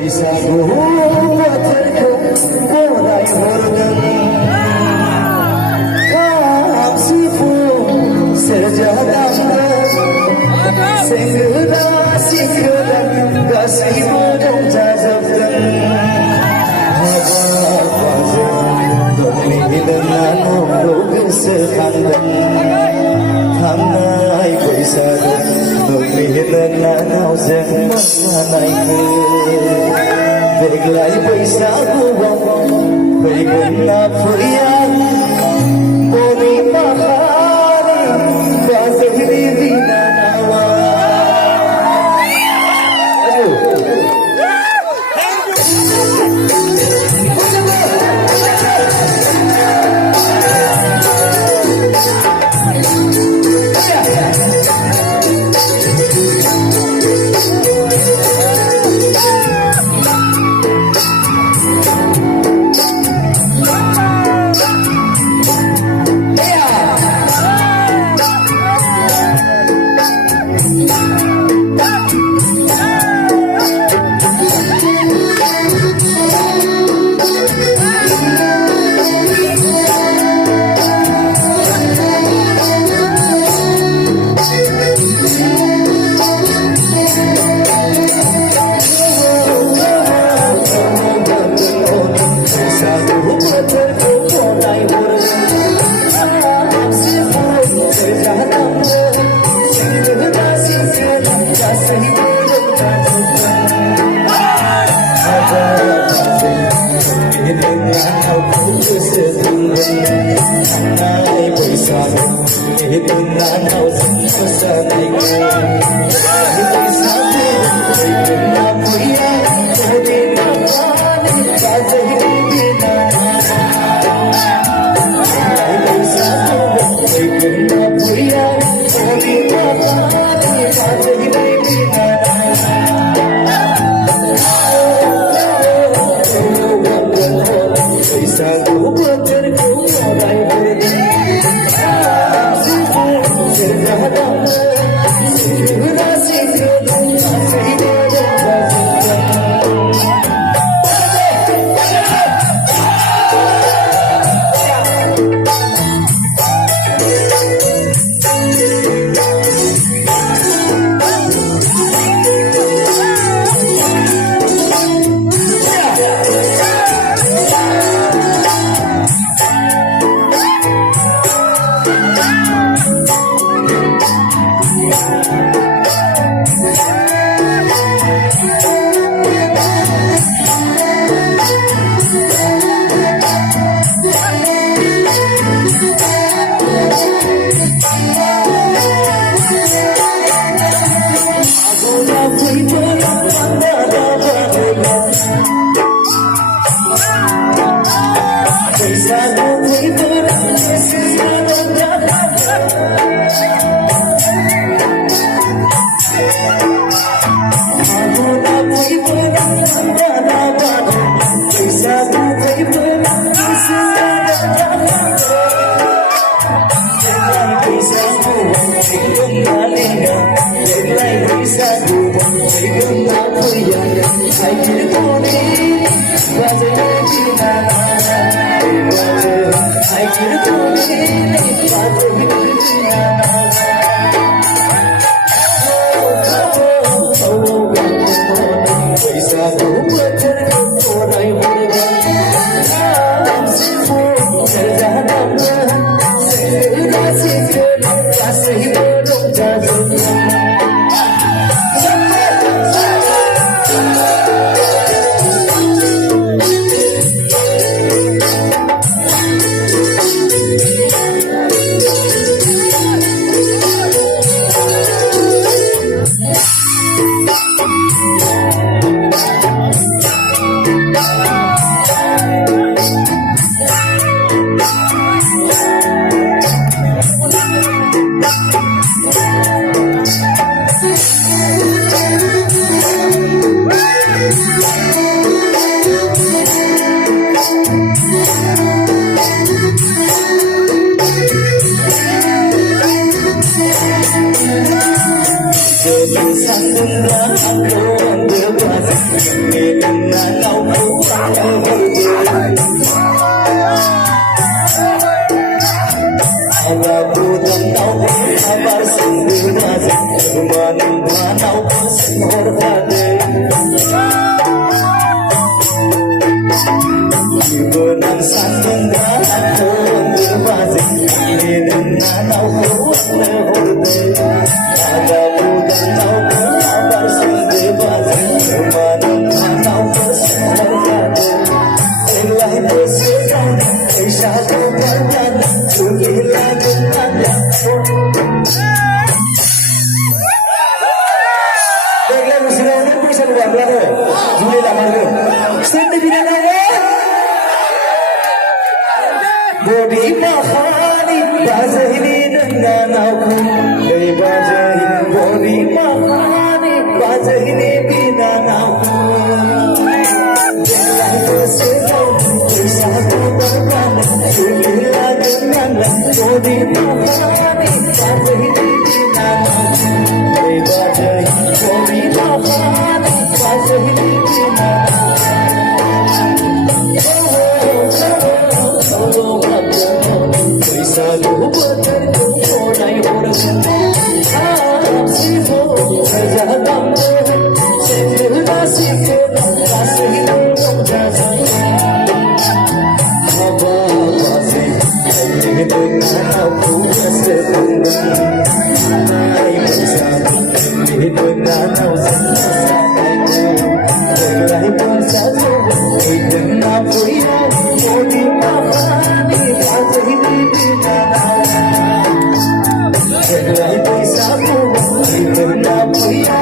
बैसागु बोथोरखौ बराय हरदों खाम सिफुं सेरजा दामदों सेंग्रा सिख्ला गासैबो रंजाजोबदों हाबाजों मिलनांगौ गोसोखांदों थांनाय बैसागु मिलनांगौ जों मोसानायखौ देग्लाय बैसागुआव फैगोन ना फैया बबे माहारि बाजैनि बिनानावा Minanao ko ang Awabutan tau kabar sendiri Rumahan manau senor hade Ibunan sandunga aku berbazi Minanau ko horde Awabutan tau kabar sendiri Rumahan manau senor hade Ilahi bersetan Isya ko berdan Tulilah Baiklah, sudah umur bisa luar belakang. Juli lamarkan. Sini bina naga. Bodi mahani bazahini dengan aku. Dari bazahin bodi mahani bazahini bina aku. Jangan bersedau, bersatu berbanding. Tulilah dengan bodi mahani bazahini bina aku. Dari bazahin bodi mahani bazahini bina Bersatu berteduh mulai orang Harap sifu sejahat Sejelasih kasih hidup jasa Apa kasih dengan aku kesetengah Hai bersama dengan aku Mulai bersatu dengan aku yang mau dimahani kasih hidup Mulai bersatu dengan aku yang